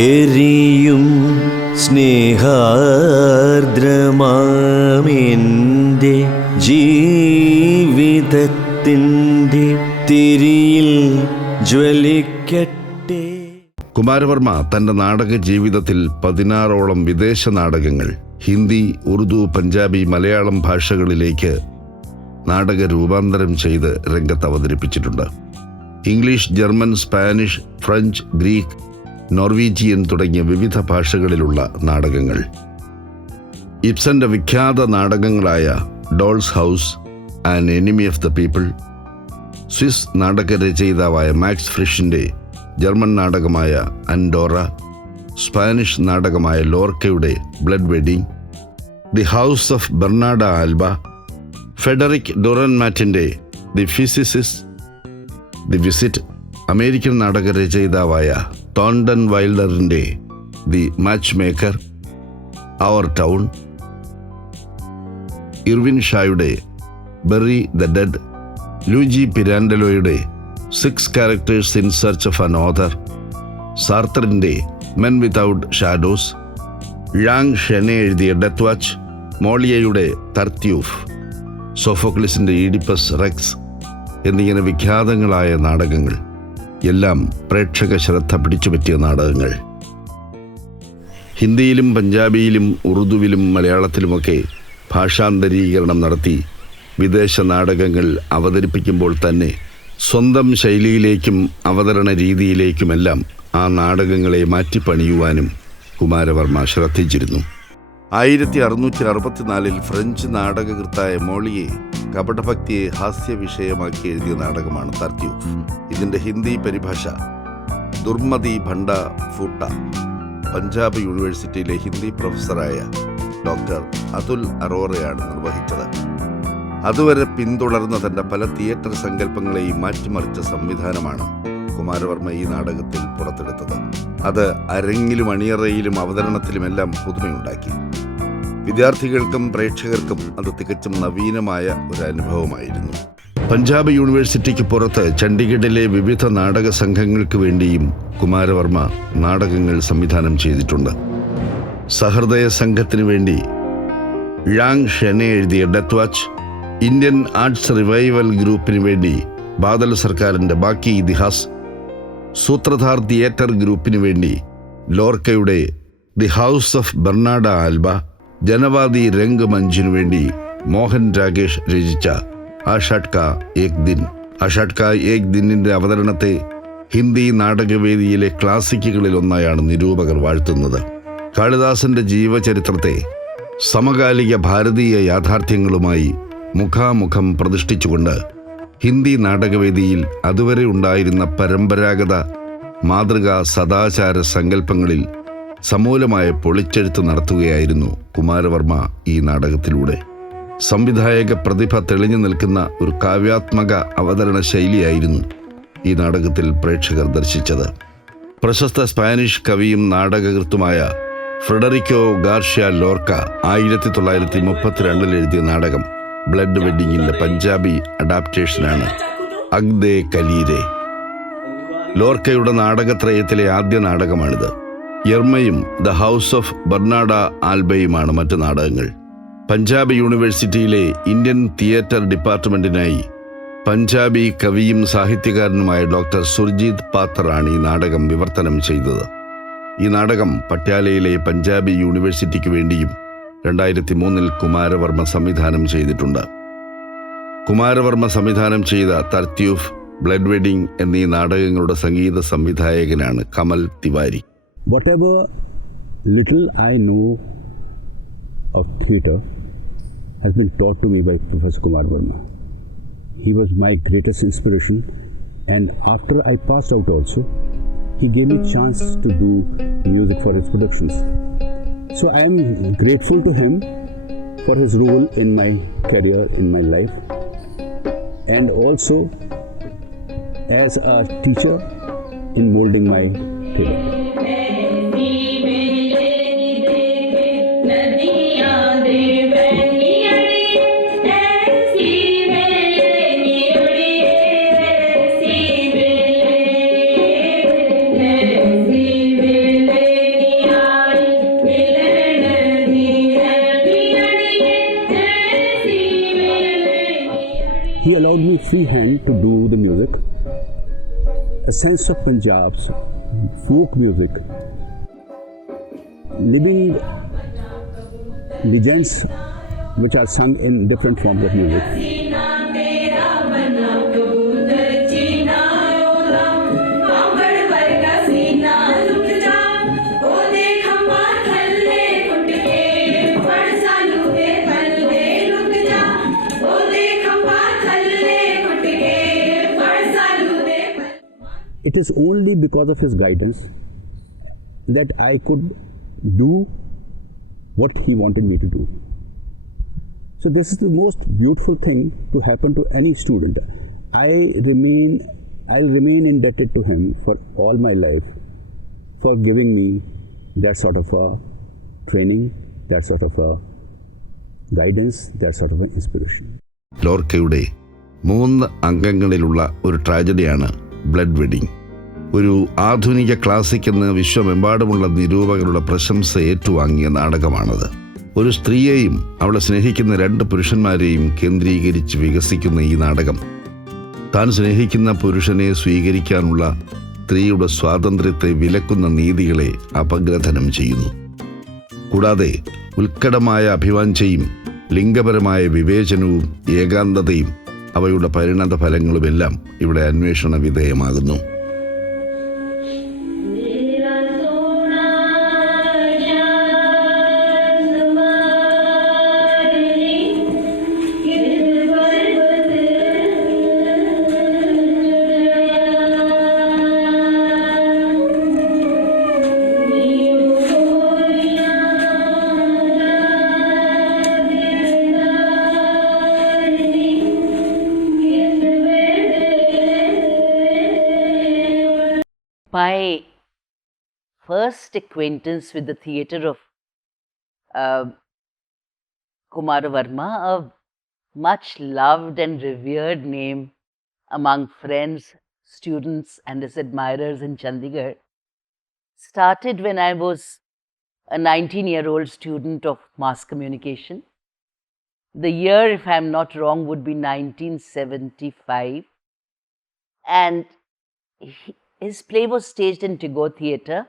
എരിയും സ്നേഹാർദ്രമാമെൻ്റെ ജീവിതത്തിൻ്റെ തിരിയിൽ ജ്വലിക്കട്ടെ. കുമാരവർമ്മ തന്റെ നാടക ജീവിതത്തിൽ 16ഓളം വിദേശ നാടകങ്ങൾ ഹിന്ദി, ഉറുദു, പഞ്ചാബി, മലയാളം ഭാഷകളിലേക്ക് നാടക രൂപാന്തരം ചെയ്ത് രംഗത്ത് അവതരിപ്പിച്ചിട്ടുണ്ട്. English, German, Spanish, French, Greek, Norwegian തുടങ്ങിയ വിവിധ ഭാഷകളിലുള്ള നാടകങ്ങൾ. ഇബ്സന്റെ വിഖ്യാത നാടകങ്ങളായ Doll's House, An Enemy of the People, Swiss നാടക രചയിതാവായ മാക്സ് ഫ്രിഷിന്റെ ജർമ്മൻ നാടകമായ അൻഡോറ, സ്പാനിഷ് നാടകമായ ലോർക്കയുടെ Blood Wedding, The House of Bernarda Alba, Friedrich ഡൊറൻമാറ്റിന്റെ The Physicist, The Visit, American നാടക രചയിതാവായ തോണ്ടൻ വൈൽഡറിന്റെ The Matchmaker, Our Town, Irwin ഷായുടെ ബെറി ദ ഡെഡ്, ലൂജി പിരാൻഡലോയുടെ 6 Characters in Search of an Author, സാർത്തറിന്റെ Men Without Shadows, Jean Genet എഴുതിയ Deathwatch, മോളിയയുടെ Tartuffe, സോഫോക്ലിസിന്റെ ഈഡിപ്പസ് റെക്സ് എന്നിങ്ങനെ വിഖ്യാതങ്ങളായ നാടകങ്ങൾ എല്ലാം പ്രേക്ഷക ശ്രദ്ധ പിടിച്ചുപറ്റിയ നാടകങ്ങൾ. ഹിന്ദിയിലും പഞ്ചാബിയിലും ഉറുദുവിലും മലയാളത്തിലുമൊക്കെ ഭാഷാന്തരീകരണം നടത്തി വിദേശ നാടകങ്ങൾ അവതരിപ്പിക്കുമ്പോൾ തന്നെ സ്വന്തം ശൈലിയിലേക്കും അവതരണ രീതിയിലേക്കുമെല്ലാം ആ നാടകങ്ങളെ മാറ്റിപ്പണിയുവാനും കുമാരവർമ്മ ശ്രദ്ധിച്ചിരുന്നു. 1664 ഫ്രഞ്ച് നാടകകൃത്തായ മോളിയെ കപടഭക്തിയെ ഹാസ്യവിഷയമാക്കി എഴുതിയ നാടകമാണ് തർത്യൂഫ്. ഇതിന്റെ ഹിന്ദി പരിഭാഷ ദുർമതി ഭണ്ഡ ഫൂട്ട പഞ്ചാബ് യൂണിവേഴ്സിറ്റിയിലെ ഹിന്ദി പ്രൊഫസറായ ഡോക്ടർ അതുൽ അറോറയാണ് നിർവഹിച്ചത്. അതുവരെ പിന്തുടർന്ന തന്റെ പല തിയേറ്റർ സങ്കല്പങ്ങളെയും മാറ്റിമറിച്ച സംവിധാനമാണ് കുമാരവർമ്മ ഈ നാടകത്തിൽ പുറത്തെടുത്തത്. അത് അരങ്ങിലും അണിയറയിലും അവതരണത്തിലുമെല്ലാം പുതുമയുണ്ടാക്കി. വിദ്യാർത്ഥികൾക്കും പ്രേക്ഷകർക്കും അത് തികച്ചും നവീനമായ ഒരു അനുഭവമായിരുന്നു. പഞ്ചാബ് യൂണിവേഴ്സിറ്റിക്ക് പുറത്ത് ചണ്ഡീഗഡിലെ വിവിധ നാടക സംഘങ്ങൾക്ക് വേണ്ടിയും കുമാരവർമ്മ നാടകങ്ങൾ സംവിധാനം ചെയ്തിട്ടുണ്ട്. സഹൃദയ സംഘത്തിനു വേണ്ടി ഴാങ് ഷെനെ എഴുതിയ death watch, Indian arts revival ഗ്രൂപ്പിന് വേണ്ടി ബാദൽ സർക്കാരിന്റെ ബാക്കി ഇതിഹാസ്, സൂത്രധാർ തിയേറ്റർ ഗ്രൂപ്പിന് വേണ്ടി ലോർക്കയുടെ the House of Bernarda Alba, Janvadi രംഗ് മഞ്ചിനു വേണ്ടി മോഹൻ രാകേഷ് രചിച്ച ആഷാഡ് കാ ഏക് ദിനിന്റെ അവതരണത്തെ ഹിന്ദി നാടകവേദിയിലെ ക്ലാസിക്കുകളിൽ ഒന്നായാണ് നിരൂപകർ വാഴ്ത്തുന്നത്. കാളിദാസന്റെ ജീവചരിത്രത്തെ സമകാലിക ഭാരതീയ യാഥാർത്ഥ്യങ്ങളുമായി മുഖാമുഖം പ്രതിഷ്ഠിച്ചുകൊണ്ട് ഹിന്ദി നാടകവേദിയിൽ അതുവരെ ഉണ്ടായിരുന്ന പരമ്പരാഗത മാതൃകാ സദാചാര സങ്കല്പങ്ങളിൽ സമൂലമായ പൊളിച്ചെഴുത്ത് നടത്തുകയായിരുന്നു കുമാരവർമ്മ ഈ നാടകത്തിലൂടെ. സംവിധായക പ്രതിഭ തെളിഞ്ഞു നിൽക്കുന്ന ഒരു കാവ്യാത്മക അവതരണ ശൈലിയായിരുന്നു ഈ നാടകത്തിൽ പ്രേക്ഷകർ ദർശിച്ചത്. പ്രശസ്ത സ്പാനിഷ് കവിയും നാടകകൃത്തുമായ ഫ്രെഡറിക്കോ ഗാർഷ്യ ലോർക്ക 1932 എഴുതിയ നാടകം ബ്ലഡ് വെഡിങ്ങിന്റെ പഞ്ചാബി അഡാപ്റ്റേഷനാണ് അഗ് ദേ കലീരെ. ലോർക്കയുടെ നാടകത്രയത്തിലെ ആദ്യ നാടകമാണിത്. യർമയും ദ ഹൗസ് ഓഫ് ബെർണാഡ ആൽബയുമാണ് മറ്റ് നാടകങ്ങൾ. പഞ്ചാബ് യൂണിവേഴ്സിറ്റിയിലെ ഇന്ത്യൻ തിയേറ്റർ ഡിപ്പാർട്ട്മെന്റിനായി പഞ്ചാബി കവിയും സാഹിത്യകാരനുമായ ഡോക്ടർ സുർജീത് പാത്തറാണ് ഈ നാടകം വിവർത്തനം ചെയ്തത്. ഈ നാടകം പട്യാലയിലെ പഞ്ചാബി യൂണിവേഴ്സിറ്റിക്ക് വേണ്ടിയും 2003 കുമാരവർമ്മ സംവിധാനം ചെയ്തിട്ടുണ്ട്. കുമാരവർമ്മ സംവിധാനം ചെയ്ത തർത്യൂഫ്, ബ്ലഡ് വെഡിങ് എന്നീ നാടകങ്ങളുടെ സംഗീത സംവിധായകനാണ് Kamal Tiwari. Whatever little I know of theatre has been taught to me by Professor Kumar Verma. He was my greatest inspiration, and after I passed out also, he gave me chance to do music for his productions. So I am grateful to him for his role in my career, in my life, and also as a teacher in molding my theatre. free hand to do the music. A sense of Punjab's folk music, living legends which are sung in different forms of music. It is only because of his guidance that I could do what he wanted me to do. So this is the most beautiful thing to happen to any student. I'll remain indebted to him for all my life for giving me that sort of a training, that sort of a guidance, that sort of an inspiration. ലോർക്കയുടെ 3 അംഗങ്ങളിലുള്ള ഒരു ട്രാജഡിയാണ് blood wedding. ഒരു ആധുനിക classic എന്ന് വിശ്വമെമ്പാടുമുള്ള നിരൂപകരുടെ പ്രശംസ ഏറ്റുവാങ്ങിയ നാടകമാണത്. ഒരു സ്ത്രീയെയും അവളെ സ്നേഹിക്കുന്ന 2 പുരുഷന്മാരെയും കേന്ദ്രീകരിച്ച് വികസിക്കുന്ന ഈ നാടകം താൻ സ്നേഹിക്കുന്ന പുരുഷനെ സ്വീകരിക്കാനുള്ള സ്ത്രീയുടെ സ്വാതന്ത്ര്യത്തെ വിലക്കുന്ന നീതികളെ അപഗ്രഥനം ചെയ്യുന്നു. കൂടാതെ ഉത്കടമായ അഭിവാഞ്ചയും ലിംഗപരമായ വിവേചനവും ഏകാന്തതയും അവയുടെ പരിണത ഫലങ്ങളുമെല്ലാം ഇവിടെ അന്വേഷണ വിധേയമാകുന്നു. My first acquaintance with the theatre of Kumara Varma, a much loved and revered name among friends, students and his admirers in Chandigarh, started when I was a 19-year-old student of mass communication. The year, if I'm not wrong, would be 1975, and his play was staged in Tagore Theatre,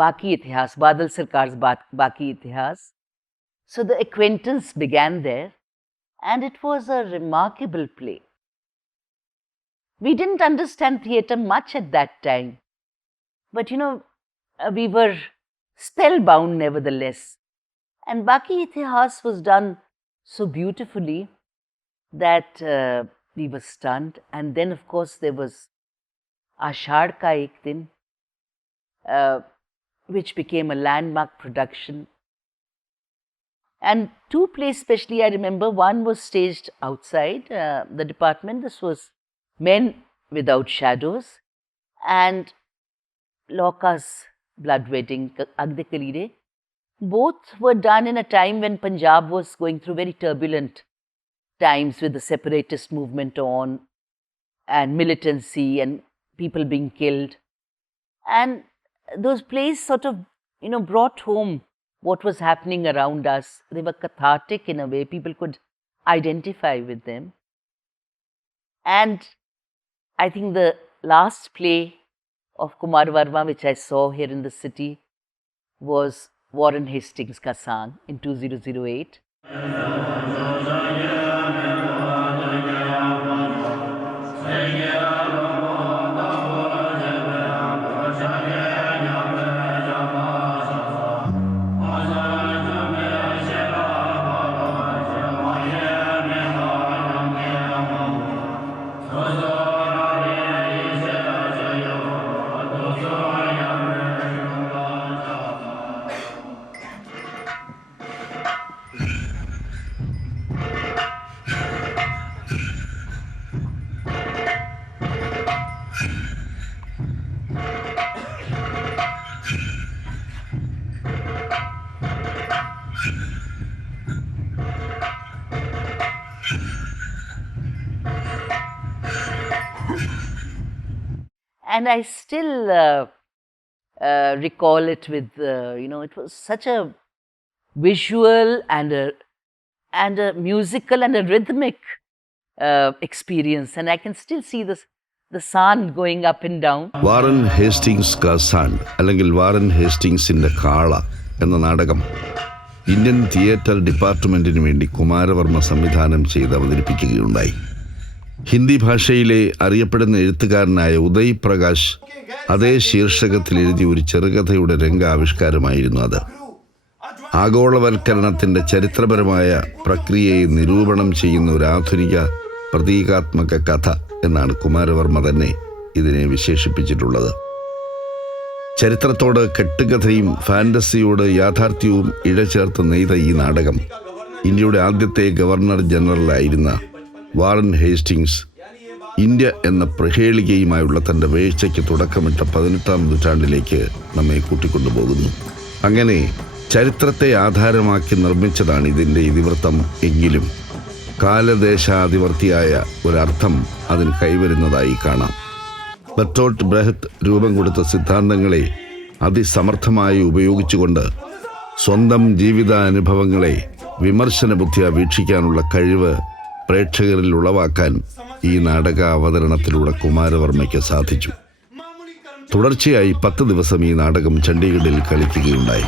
Baki Itihas, Badal Sarkar's Baki Itihas. So the acquaintance began there, and it was a remarkable play. We didn't understand theatre much at that time, but we were spellbound nevertheless. And Baki Itihas was done so beautifully that we were stunned. And then, of course, there was Ashad Ka Ek Din, which became a landmark production. And 2 plays especially I remember. One was staged outside the department. This was Men Without Shadows, and Lauka's Blood Wedding, Ag De Kalire. Both were done in a time when Punjab was going through very turbulent times with the separatist movement on, and militancy and people being killed. And those plays sort of, brought home what was happening around us. They were cathartic in a way. People could identify with them. And I think the last play of Kumar Varma, which I saw here in the city, was Warren Hastings Ka Sang in 2008. And I still recall it with, it was such a visual and a musical and a rhythmic experience, and I can still see the sun going up and down. Warren Hastings കാ San അല്ലെങ്കിൽ Warren ഹേസ്റ്റിങ്സിന്റെ കാള എന്ന നാടകം Indian theatre ഡിപ്പാർട്ട്മെന്റിന് വേണ്ടി കുമാരവർമ്മ സംവിധാനം ചെയ്ത് അവതരിപ്പിക്കുകയുണ്ടായി. ഹിന്ദി ഭാഷയിലെ അറിയപ്പെടുന്ന എഴുത്തുകാരനായ ഉദയ് പ്രകാശ് അതേ ശീർഷകത്തിൽ എഴുതിയ ഒരു ചെറുകഥയുടെ രംഗാവിഷ്കാരമായിരുന്നു അത്. ആഗോളവൽക്കരണത്തിൻ്റെ ചരിത്രപരമായ പ്രക്രിയയെ നിരൂപണം ചെയ്യുന്ന ഒരു ആധുനിക പ്രതീകാത്മക കഥ എന്നാണ് കുമാരവർമ്മ തന്നെ ഇതിനെ വിശേഷിപ്പിച്ചിട്ടുള്ളത്. ചരിത്രത്തോട് കെട്ടുകഥയും ഫാൻറ്റസിയോട് യാഥാർത്ഥ്യവും ഇഴചേർത്ത് നെയ്ത ഈ നാടകം ഇന്ത്യയുടെ ആദ്യത്തെ ഗവർണർ ജനറലായിരുന്ന വാറൻ ഹേസ്റ്റിങ്സ് ഇന്ത്യ എന്ന പ്രഹേളികയുമായുള്ള തൻ്റെ വീഴ്ചയ്ക്ക് തുടക്കമിട്ട 18-ാം നൂറ്റാണ്ടിലേക്ക് നമ്മെ കൂട്ടിക്കൊണ്ടുപോകുന്നു. അങ്ങനെ ചരിത്രത്തെ ആധാരമാക്കി നിർമ്മിച്ചതാണ് ഇതിൻ്റെ ഇതിവൃത്തം എങ്കിലും കാലദേശാധിവർത്തിയായ ഒരർത്ഥം അതിന് കൈവരുന്നതായി കാണാം. ബർട്ടോൾട്ട് ബ്രെഹ്ത് രൂപം കൊടുത്ത സിദ്ധാന്തങ്ങളെ അതിസമർത്ഥമായി ഉപയോഗിച്ചുകൊണ്ട് സ്വന്തം ജീവിതാനുഭവങ്ങളെ വിമർശന ബുദ്ധിയാ വീക്ഷിക്കാനുള്ള കഴിവ് പ്രേക്ഷകരിൽ ഉളവാക്കാൻ ഈ നാടക അവതരണത്തിലൂടെ കുമാരവർമ്മയ്ക്ക് സാധിച്ചു. തുടർച്ചയായി 10 ദിവസം ഈ നാടകം ചണ്ഡീഗഡിൽ കളിക്കുകയുണ്ടായി.